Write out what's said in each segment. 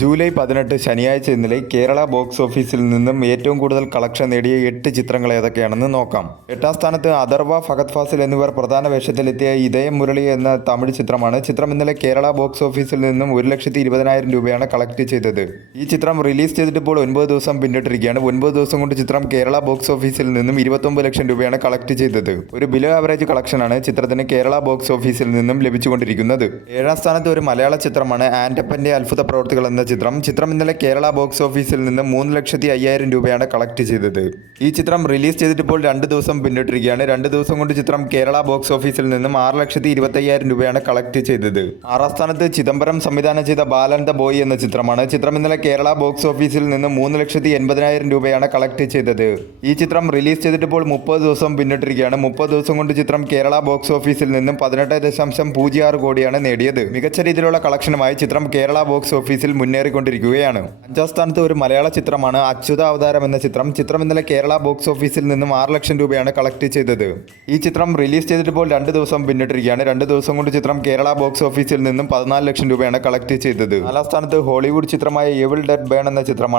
July 18 ശനിയാഴ്ച ഇന്നലെ Kerala box ഓഫീസിൽ നിന്നും ഏറ്റവും കൂടുതൽ കളക്ഷൻ നേടിയ 8 ചിത്രങ്ങൾ ഏതൊക്കെയാണെന്ന് നോക്കാം. 8ാം സ്ഥാനത്ത് അഥർവ, ഫഹദ് ഫാസിൽ എന്നിവർ പ്രധാന വേഷത്തിലെത്തിയ ഇതയം മുരളി എന്ന തമിഴ് ചിത്രമാണ്. ചിത്രം ഇന്നലെ കേരള ബോക്സ് ഓഫീസിൽ നിന്നും 1,20,000 രൂപയാണ് കളക്ട് ചെയ്തത്. ഈ ചിത്രം റിലീസ് ചെയ്തിട്ടിപ്പോൾ 9 ദിവസം പിന്നിട്ടിരിക്കുകയാണ്. 9 ദിവസം കൊണ്ട് ചിത്രം കേരള ബോക്സ് ഓഫീസിൽ നിന്നും 29 ലക്ഷം രൂപയാണ് കളക്ട് ചെയ്തത്. ഒരു ബിലോ ആവറേജ് കളക്ഷനാണ് ചിത്രത്തിന് കേരള ബോക്സ് ഓഫീസിൽ നിന്നും ലഭിച്ചുകൊണ്ടിരിക്കുന്നത്. 7ാം സ്ഥാനത്ത് ഒരു മലയാള ചിത്രമാണ് ആൻറ്റപ്പൻ്റെ അത്ഭുത പ്രവർത്തികൾ എന്ന ചിത്രം ഇന്നലെ കേരള ബോക്സ് ഓഫീസിൽ നിന്ന് 3,05,000 രൂപയാണ് കളക്ട് ചെയ്തത്. ഈ ചിത്രം റിലീസ് ചെയ്തിട്ടിപ്പോൾ 2 ദിവസം പിന്നിട്ടിരിക്കുകയാണ്. 2 ദിവസം കൊണ്ട് ചിത്രം കേരള ബോക്സ് ഓഫീസിൽ നിന്നും 6,25,000 രൂപയാണ് കളക്ട് ചെയ്തത്. 6ാം സ്ഥാനത്ത് ചിദംബരം സംവിധാനം ചെയ്ത ബാലൻ ദ ബോയ് എന്ന ചിത്രമാണ്. ചിത്രം ഇന്നലെ കേരള ബോക്സ് ഓഫീസിൽ നിന്ന് 3,80,000 രൂപയാണ് കളക്ട് ചെയ്തത്. ഈ ചിത്രം റിലീസ് ചെയ്തിട്ടിപ്പോൾ 30 ദിവസം പിന്നിട്ടിരിക്കുകയാണ്. 30 ദിവസം കൊണ്ട് ചിത്രം കേരള ബോക്സ് ഓഫീസിൽ നിന്നും 18.06 കോടിയാണ് നേടിയത്. മികച്ച രീതിയിലുള്ള കളക്ഷനുമായി ചിത്രം കേരള ബോക്സ് ഓഫീസിൽ മുന്നേറിക്കൊണ്ടിരിക്കുകയാണ്. 5ാം സ്ഥാനത്ത് ഒരു മലയാള ചിത്രമാണ് അച്യുത അവതാരം എന്ന ചിത്രം ഇന്നലെ കേരള ബോക്സ് ഓഫീസിൽ നിന്നും 6 ലക്ഷം രൂപയാണ് കളക്ട് ചെയ്തത്. ഈ ചിത്രം റിലീസ് ചെയ്തിട്ടിപ്പോൾ 2 ദിവസം പിന്നിട്ടിരിക്കുകയാണ്. 2 ദിവസം കൊണ്ട് ചിത്രം കേരള ബോക്സ് ഓഫീസിൽ നിന്നും 14 ലക്ഷം രൂപയാണ് കളക്ട് ചെയ്തത്. 4ാം സ്ഥാനത്ത് ഹോളിവുഡ് ചിത്രമായ എവിൾ ഡെഡ് ബേൺ എന്ന ചിത്രം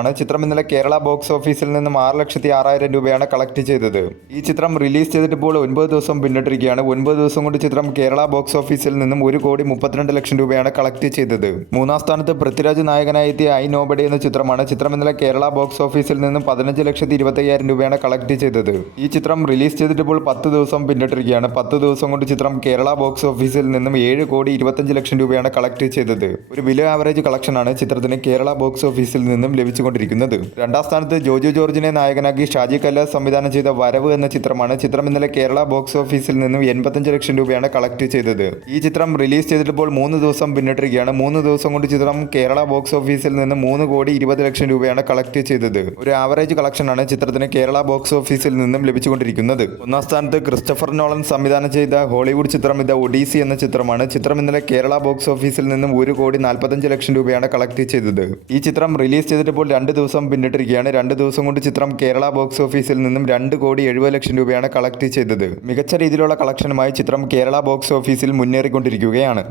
ഇന്നലെ കേരള ബോക്സ് ഓഫീസിൽ നിന്നും 6,06,000 രൂപയാണ് കളക്ട് ചെയ്തത്. ഈ ചിത്രം റിലീസ് ചെയ്തിട്ടിപ്പോൾ 9 ദിവസം പിന്നിട്ടിരിക്കുകയാണ്. 9 ദിവസം കൊണ്ട് ചിത്രം കേരള ബോക്സ് ഓഫീസിൽ നിന്നും 1,32 ലക്ഷം രൂപയാണ് കളക്ട് ചെയ്തത്. 3ാം സ്ഥാനത്ത് പൃഥ്വിരാജ് നായകനായി എത്തിയ ഐ നോബഡി എന്ന ചിത്രം ഇന്നലെ കേരള ബോക്സ് ഓഫീസിൽ നിന്നും 15,25,000 രൂപയാണ് കളക്ട് ചെയ്തത്. ഈ ചിത്രം റിലീസ് ചെയ്തിട്ടിപ്പോൾ 10 ദിവസം പിന്നിട്ടിരിക്കുകയാണ്. 10 ദിവസം കൊണ്ട് ചിത്രം കേരള ബോക്സ് ഓഫീസിൽ നിന്നും 7,25 ലക്ഷം രൂപയാണ് കളക്ട് ചെയ്തത്. ഒരു ബിലോ ആവറേജ് കളക്ഷനാണ് ചിത്രത്തിന് കേരള ബോക്സ് ഓഫീസിൽ നിന്നും ലഭിച്ചുകൊണ്ടിരിക്കുന്നത്. 2ാം സ്ഥാനത്ത് ജോജു ജോർജിനെ നായകനാക്കി ഷാജി കല്ലാസ് സംവിധാനം ചെയ്ത വരവ് എന്ന ചിത്രം ഇന്നലെ കേരള ബോക്സ് ഓഫീസിൽ നിന്നും 85 ലക്ഷം രൂപയാണ് കളക്ട് ചെയ്തത്. ഈ ചിത്രം റിലീസ് ചെയ്തിട്ടിപ്പോൾ 3 ദിവസം പിന്നിട്ടിരിക്കുകയാണ്. 3 ദിവസം കൊണ്ട് ചിത്രം കേരള ബോക്സ് ഓഫീസിൽ നിന്ന് 3,20 ലക്ഷം രൂപയാണ് കളക്ട് ചെയ്തത്. ഒരു ആവറേജ് കളക്ഷനാണ് ചിത്രത്തിന് കേരള ബോക്സ് ഓഫീസിൽ നിന്നും ലഭിച്ചുകൊണ്ടിരിക്കുന്നത്. 1ാം സ്ഥാനത്ത് ക്രിസ്റ്റഫർ നോളൻ സംവിധാനം ചെയ്ത ഹോളിവുഡ് ചിത്രം ദ ഒഡീസി എന്ന ചിത്രം ഇന്നലെ കേരള ബോക്സ് ഓഫീസിൽ നിന്നും 1,45 ലക്ഷം രൂപയാണ് കളക്ട് ചെയ്തത്. ഈ ചിത്രം റിലീസ് ചെയ്തിട്ടിപ്പോൾ 2 ദിവസം പിന്നിട്ടിരിക്കുകയാണ്. 2 ദിവസം കൊണ്ട് ചിത്രം കേരള ബോക്സ് ഓഫീസിൽ നിന്നും 2,70 ലക്ഷം രൂപയാണ് കളക്ട് ചെയ്തത്. മികച്ച രീതിയിലുള്ള കളക്ഷനുമായി ചിത്രം കേരള ബോക്സ് ഓഫീസിൽ മുന്നേറിക്കൊണ്ടിരിക്കുകയാണ്.